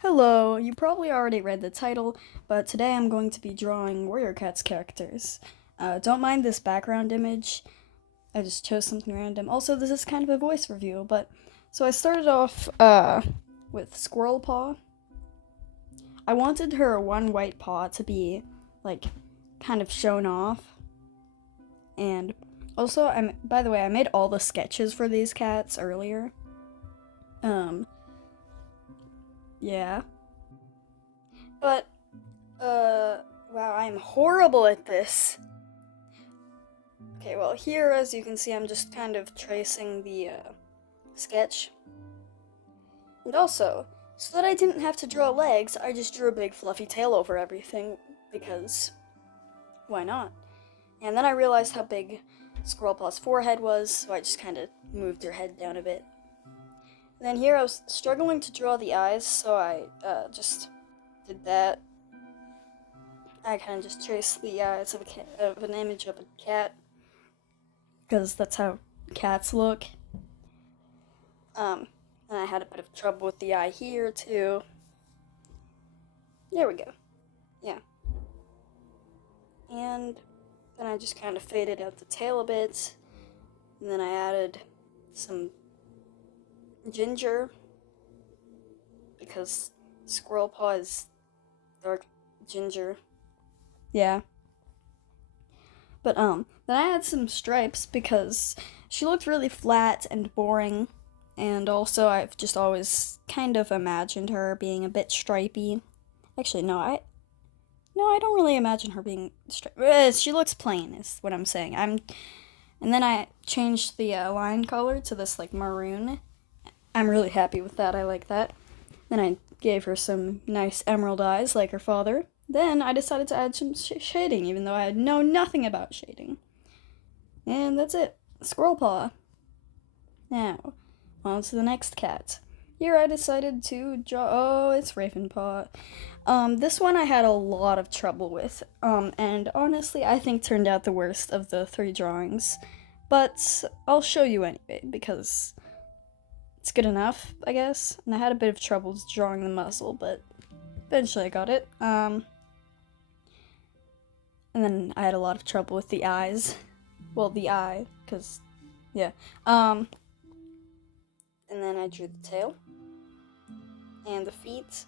Hello, you probably already read the title, but today I'm going to be drawing Warrior Cats characters. Don't mind this background image, I just chose something random. Also, this is kind of a voice review, so I started off, with Squirrelpaw. I wanted her one white paw to be, like, kind of shown off, and also, by the way, I made all the sketches for these cats earlier. Yeah. But, wow, I'm horrible at this. Okay, well, here, as you can see, I'm just kind of tracing the, sketch. And also, so that I didn't have to draw legs, I just drew a big fluffy tail over everything, because why not? And then I realized how big Squirrelpaw's forehead was, so I just kind of moved her head down a bit. And then here I was struggling to draw the eyes, so I, just did that. I kind of just traced the eyes of an image of a cat, because that's how cats look. And I had a bit of trouble with the eye here, too. There we go. Yeah. And then I just kind of faded out the tail a bit, and then I added some ginger, because Squirrelpaw is dark ginger. Yeah. But, then I had some stripes because she looked really flat and boring, and also I've just always kind of imagined her being a bit stripy. Actually, no, I don't really imagine her being stripy. She looks plain, is what I'm saying. And then I changed the line color to this, like, maroon. I'm really happy with that, I like that. Then I gave her some nice emerald eyes, like her father. Then I decided to add some shading, even though I know nothing about shading. And that's it. Squirrelpaw. Now, on to the next cat. Here I decided to draw. Oh, it's Ravenpaw. This one I had a lot of trouble with. And honestly, I think turned out the worst of the three drawings. But I'll show you anyway, because it's good enough, I guess. And I had a bit of trouble drawing the muzzle, but eventually I got it. And then I had a lot of trouble with the eyes. Well, the eye, because, yeah. And then I drew the tail. And the feet.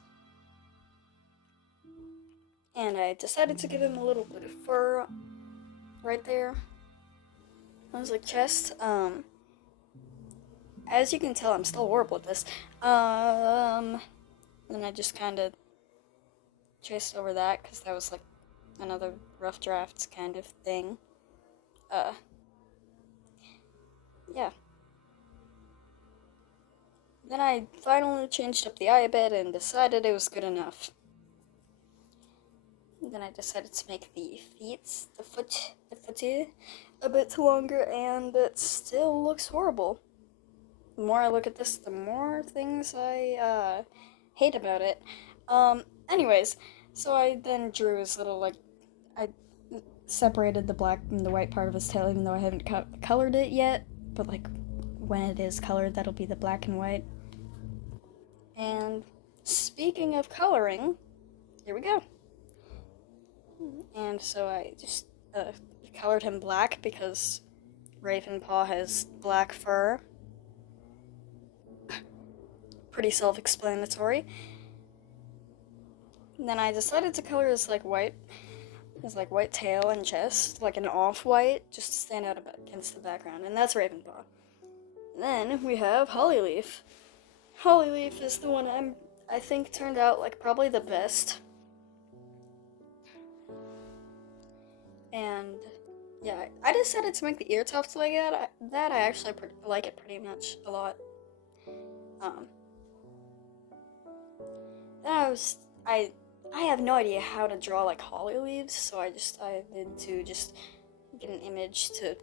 And I decided to give him a little bit of fur right there. On his, like, chest. As you can tell, I'm still horrible at this. Then I just kind of traced over that, because that was, like, another rough drafts kind of thing. Yeah. Then I finally changed up the eye a bit and decided it was good enough. Then I decided to make the footy a bit longer, and it still looks horrible. The more I look at this, the more things I, hate about it. Anyways, so I then drew his little, like, I separated the black and the white part of his tail, even though I haven't colored it yet, but, like, when it is colored, that'll be the black and white. And speaking of coloring, here we go. And so I just colored him black because Ravenpaw has black fur. Pretty self-explanatory. And then I decided to color his white tail and chest, like an off-white, just to stand out against the background, and that's Ravenpaw. And then we have Hollyleaf. Hollyleaf is the one I think turned out like probably the best. And yeah, I decided to make the ear tufts like that. I actually like it pretty much a lot. Then I have no idea how to draw like holly leaves, so I did to just get an image to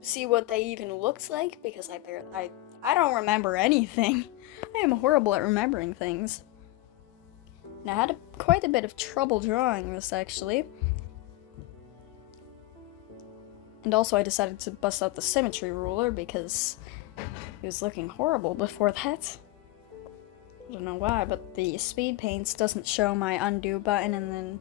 see what they even looked like, because I don't remember anything. I am horrible at remembering things. And I had quite a bit of trouble drawing this, actually. And also I decided to bust out the symmetry ruler because it was looking horrible before that. I don't know why, but the Speedpaint doesn't show my undo button, and then,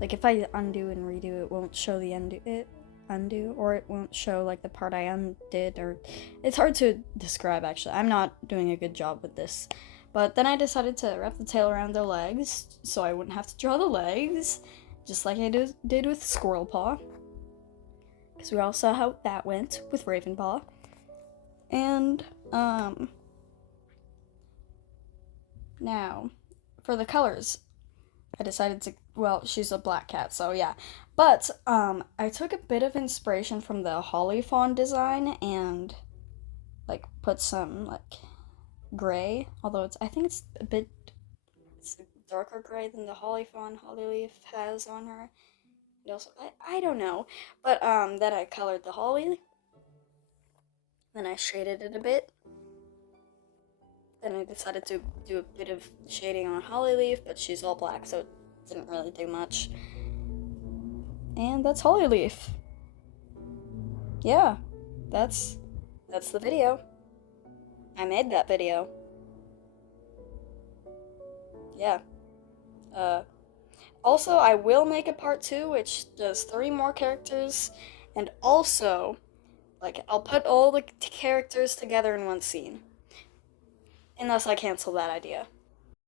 like, if I undo and redo, it won't show the undo, or it won't show, like, the part I undid, or it's hard to describe, actually. I'm not doing a good job with this. But then I decided to wrap the tail around their legs, so I wouldn't have to draw the legs, just like I did with Squirrelpaw, because we all saw how that went with Ravenpaw. And, now, for the colors, I decided to, well, she's a black cat, so yeah. But, I took a bit of inspiration from the Hollyleaf design and, like, put some, like, gray, although I think it's a bit, it's darker gray than the Hollyleaf has on her. And also, I don't know, but, then I colored the holly, then I shaded it a bit. Then I decided to do a bit of shading on Hollyleaf, but she's all black, so it didn't really do much. And that's Hollyleaf. Yeah, that's the video. I made that video. Yeah. Also, I will make a part 2, which does 3 more characters, and also, like, I'll put all the characters together in one scene. Unless I cancel that idea.